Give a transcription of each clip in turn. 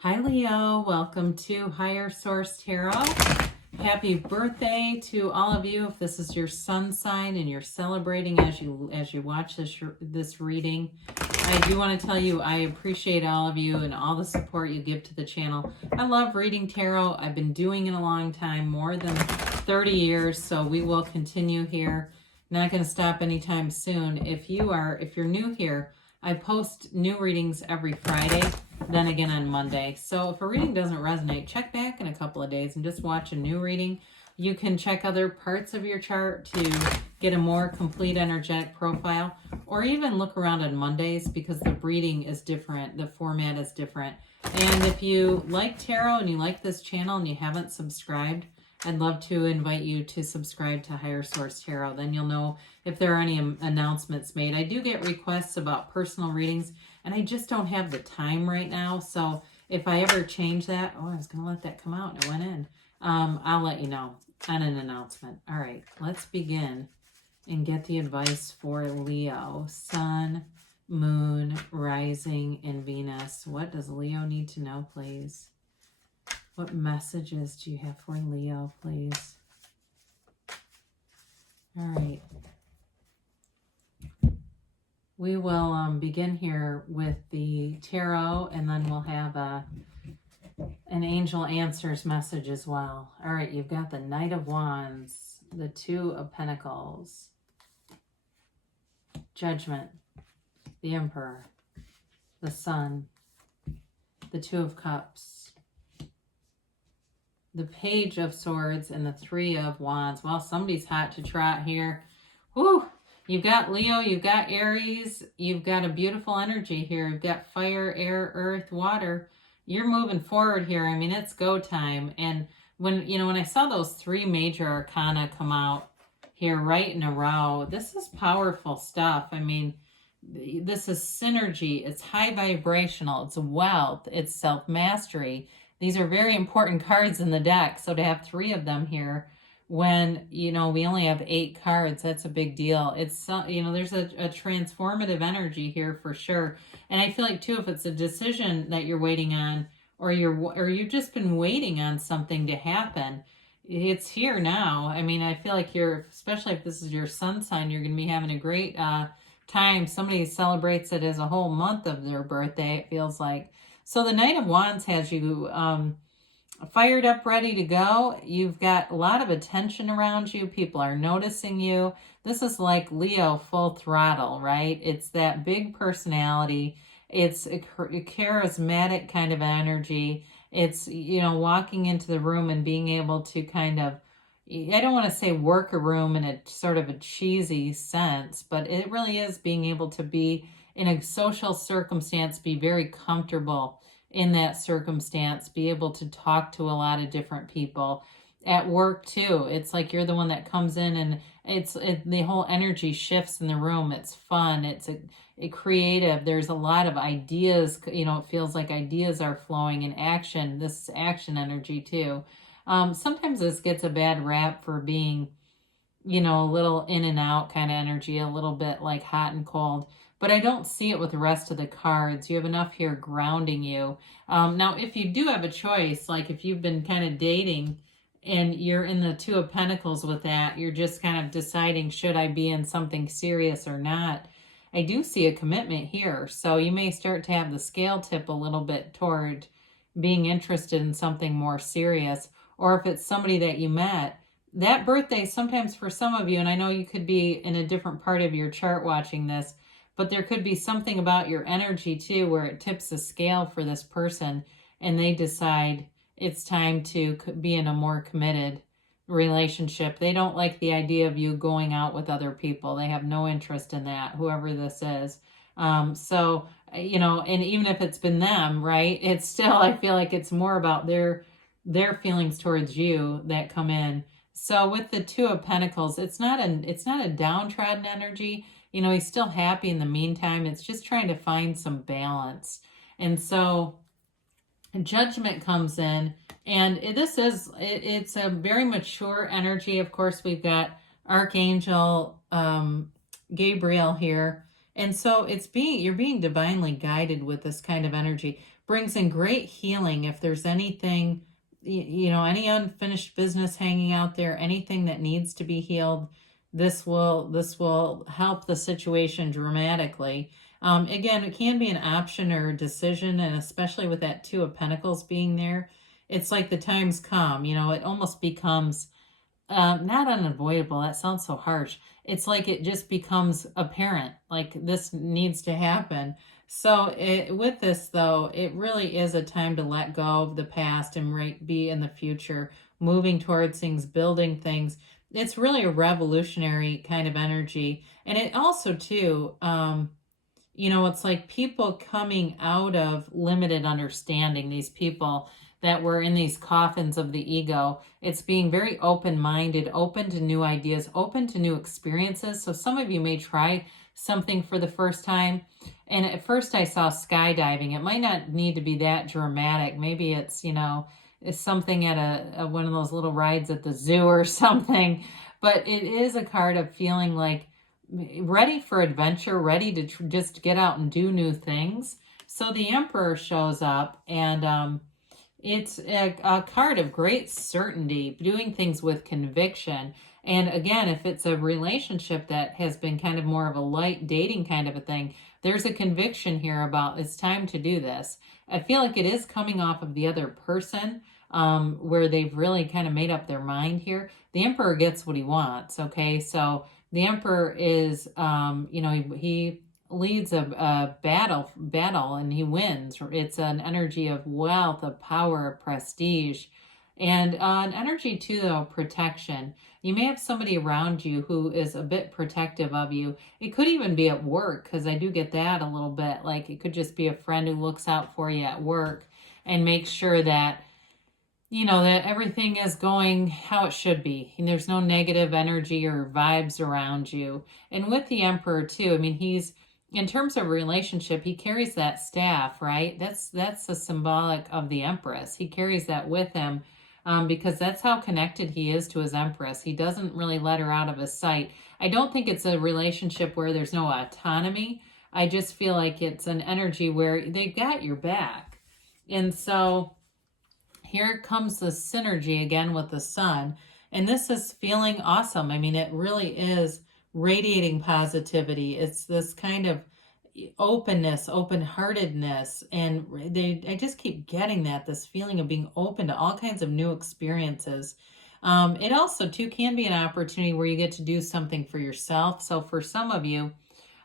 Hi Leo, welcome to Higher Source Tarot. Happy birthday to all of you. If this is your sun sign and you're celebrating as you watch this reading, I do want to tell you I appreciate all of you and all the support you give to the channel. I love reading tarot. I've been doing it a long time, more than 30 years, so we will continue here. Not going to stop anytime soon. If you're new here, I post new readings every Friday, then again on Monday. So if a reading doesn't resonate, check back in a couple of days and just watch a new reading. You can check other parts of your chart to get a more complete energetic profile, or even look around on Mondays because the reading is different, the format is different. And if you like tarot and you like this channel and you haven't subscribed, I'd love to invite you to subscribe to Higher Source Tarot. Then you'll know if there are any announcements made. I do get requests about personal readings, and I just don't have the time right now. So if I ever change that, I was going to let that come out and it went in. I'll let you know on an announcement. All right, let's begin and get the advice for Leo. Sun, Moon, Rising, and Venus. What does Leo need to know, please? What messages do you have for Leo, please? All right. We will begin here with the tarot, and then we'll have an angel answers message as well. All right, you've got the Knight of Wands, the Two of Pentacles, Judgment, the Emperor, the Sun, the Two of Cups, the Page of Swords, and the Three of Wands. Well, somebody's hot to trot here. Woo! You've got Leo, you've got Aries, you've got a beautiful energy here. You've got fire, air, earth, water. You're moving forward here. I mean, it's go time. And when I saw those three major arcana come out here right in a row, this is powerful stuff. I mean, this is synergy. It's high vibrational. It's wealth. It's self-mastery. These are very important cards in the deck. So to have three of them here when, we only have 8 cards, that's a big deal. It's, there's a transformative energy here for sure. And I feel like too, if it's a decision that you're waiting on, or you've just been waiting on something to happen, it's here now. I mean, I feel like especially if this is your sun sign, you're going to be having a great time. Somebody celebrates it as a whole month of their birthday, it feels like. So the Knight of Wands has you fired up, ready to go. You've got a lot of attention around you. People are noticing you. This is like Leo full throttle, right? It's that big personality. It's a charismatic kind of energy. It's, walking into the room and being able to kind of, I don't want to say work a room in a sort of a cheesy sense, but it really is being able to be in a social circumstance, be very comfortable in that circumstance, be able to talk to a lot of different people. At work too, it's like you're the one that comes in and the whole energy shifts in the room. It's fun. It's a creative. There's a lot of ideas. It feels like ideas are flowing in action. This is action energy too. Sometimes this gets a bad rap for being, a little in and out kind of energy, a little bit like hot and cold. But I don't see it with the rest of the cards. You have enough here grounding you. Now, if you do have a choice, like if you've been kind of dating and you're in the Two of Pentacles with that, you're just kind of deciding, should I be in something serious or not? I do see a commitment here. So you may start to have the scale tip a little bit toward being interested in something more serious. Or if it's somebody that you met, that birthday, sometimes for some of you, and I know you could be in a different part of your chart watching this, but there could be something about your energy too where it tips the scale for this person and they decide it's time to be in a more committed relationship. They don't like the idea of you going out with other people. They have no interest in that, whoever this is. So, and even if it's been them, right, it's still, I feel like it's more about their feelings towards you that come in. So with the Two of Pentacles, it's not a downtrodden energy. He's still happy in the meantime. It's just trying to find some balance. And so Judgment comes in, and it's a very mature energy. Of course, we've got Archangel Gabriel here. And so you're being divinely guided with this kind of energy. brings in great healing. If there's anything, you know, any unfinished business hanging out there, anything that needs to be healed, this will help the situation dramatically. Again, it can be an option or a decision, and especially with that Two of Pentacles being there, it's like the times come, you know, it almost becomes not unavoidable. That sounds so harsh. It's like it just becomes apparent, like this needs to happen. So with this, though, it really is a time to let go of the past and be in the future, moving towards things, building things. It's really a revolutionary kind of energy. And it also, too, you know, it's like people coming out of limited understanding, these people that were in these coffins of the ego. It's being very open-minded, open to new ideas, open to new experiences. So some of you may try something for the first time. And at first I saw skydiving. It might not need to be that dramatic. Maybe it's, you know, it's something at a one of those little rides at the zoo or something. But it is a card of feeling like ready for adventure, ready to just get out and do new things. So the Emperor shows up, and it's a card of great certainty, doing things with conviction. And again, if it's a relationship that has been kind of more of a light dating kind of a thing, there's a conviction here about it's time to do this. I feel like it is coming off of the other person, where they've really kind of made up their mind here. The Emperor gets what he wants, okay? So the Emperor is, you know, he leads a battle and he wins. It's an energy of wealth, of power, of prestige, and an energy too, though, protection. You may have somebody around you who is a bit protective of you. It could even be at work, because I do get that a little bit. Like it could just be a friend who looks out for you at work and makes sure that, you know, that everything is going how it should be. And there's no negative energy or vibes around you. And with the Emperor too, I mean, he's, in terms of relationship, he carries that staff, right? That's a symbolic of the Empress. He carries that with him, because that's how connected he is to his Empress. He doesn't really let her out of his sight. I don't think it's a relationship where there's no autonomy. I just feel like it's an energy where they got your back. And so here comes the synergy again with the Sun. And this is feeling awesome. I mean, it really is radiating positivity. It's this kind of openness, open-heartedness, and I just keep getting this feeling of being open to all kinds of new experiences. It also too can be an opportunity where you get to do something for yourself. So for some of you,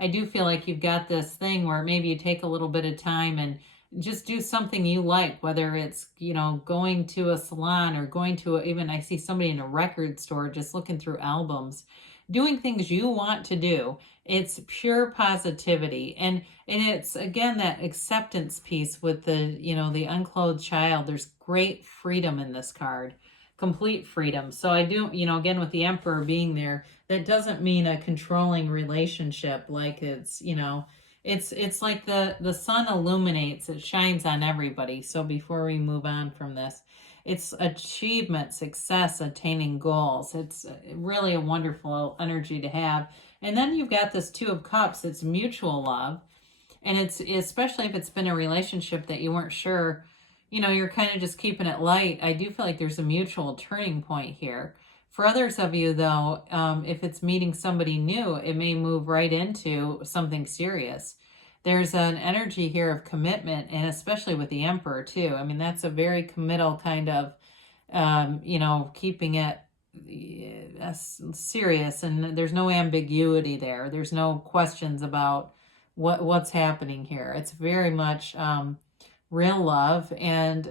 I do feel like you've got this thing where maybe you take a little bit of time and just do something you like, whether it's, you know, going to a salon or going to even I see somebody in a record store just looking through albums, doing things you want to do. It's pure positivity. And it's, again, that acceptance piece with the, you know, the unclothed child. There's great freedom in this card, complete freedom. So I do, you know, again, with the Emperor being there, that doesn't mean a controlling relationship. Like it's, you know, it's like the sun illuminates, it shines on everybody. So before we move on from this, it's achievement, success, attaining goals. It's really a wonderful energy to have. And then you've got this Two of Cups. It's mutual love. And it's, especially if it's been a relationship that you weren't sure, you know, you're kind of just keeping it light. I do feel like there's a mutual turning point here. For others of you, though, if it's meeting somebody new, it may move right into something serious. There's an energy here of commitment, and especially with the Emperor, too. I mean, that's a very committal kind of, you know, keeping it serious, and there's no ambiguity there. There's no questions about what's happening here. It's very much real love, and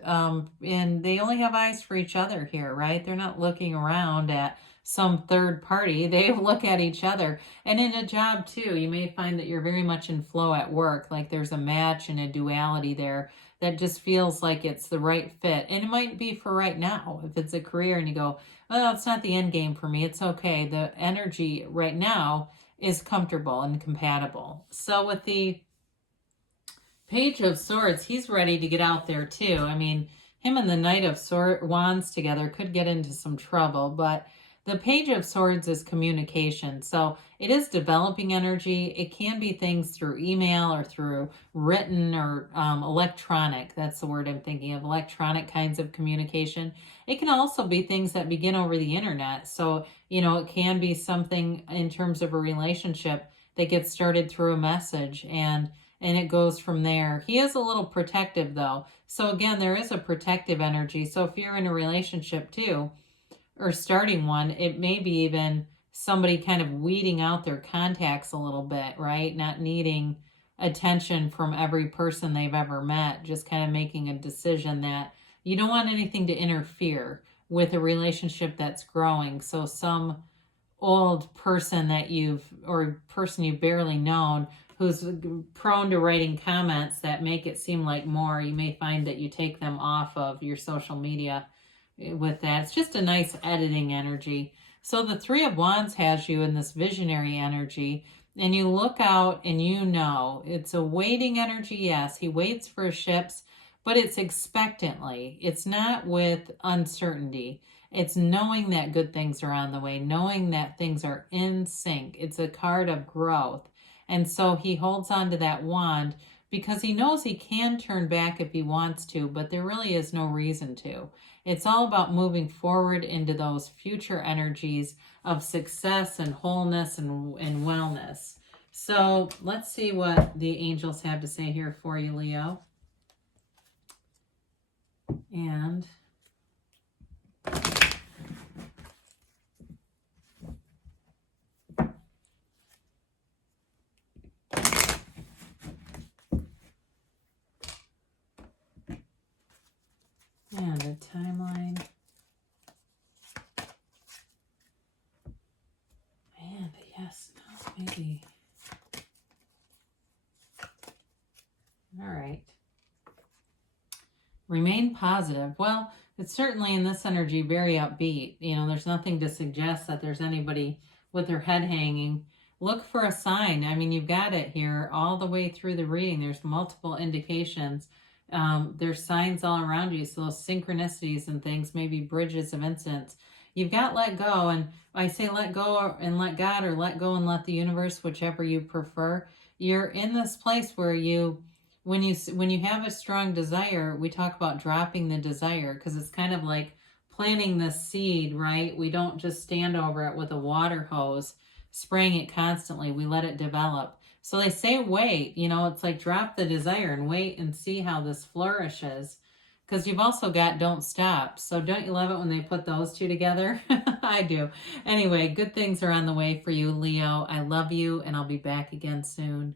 they only have eyes for each other here, right? They're not looking around at some third party. They look at each other. And in a job too, you may find that you're very much in flow at work, like there's a match and a duality there that just feels like it's the right fit. And it might be for right now. If it's a career and you go, well, it's not the end game for me, it's okay. The energy right now is comfortable and compatible. So with the Page of Swords, he's ready to get out there too. I mean, him and the Knight of Wands together could get into some trouble, but The Page of Swords is communication. So it is developing energy. It can be things through email or through written or electronic. That's the word I'm thinking of, electronic kinds of communication. It can also be things that begin over the internet. So, you know, it can be something in terms of a relationship that gets started through a message and it goes from there. He is a little protective though. So again, there is a protective energy. So if you're in a relationship too, or starting one, it may be even somebody kind of weeding out their contacts a little bit, right? Not needing attention from every person they've ever met, just kind of making a decision that you don't want anything to interfere with a relationship that's growing. So some old person that or person you've barely known who's prone to writing comments that make it seem like more, you may find that you take them off of your social media with that. It's just a nice editing energy. So the Three of Wands has you in this visionary energy, and you look out and you know it's a waiting energy. Yes, he waits for ships, but it's expectantly. It's not with uncertainty. It's knowing that good things are on the way, knowing that things are in sync. It's a card of growth. And so he holds on to that wand because he knows he can turn back if he wants to, but there really is no reason to. It's all about moving forward into those future energies of success and wholeness and wellness. So let's see what the angels have to say here for you, Leo. And a timeline. And yes, no, maybe. All right. Remain positive. Well, it's certainly in this energy very upbeat. You know, there's nothing to suggest that there's anybody with their head hanging. Look for a sign. I mean, you've got it here all the way through the reading. There's multiple indications. There's signs all around you. So those synchronicities and things, maybe bridges of incidents. You've got let go. And I say let go and let God, or let go and let the universe, whichever you prefer. You're in this place where when you have a strong desire, we talk about dropping the desire, because it's kind of like planting the seed, right? We don't just stand over it with a water hose, spraying it constantly. We let it develop. So they say wait, you know, it's like drop the desire and wait and see how this flourishes. Because you've also got don't stop. So don't you love it when they put those two together? I do. Anyway, good things are on the way for you, Leo. I love you, and I'll be back again soon.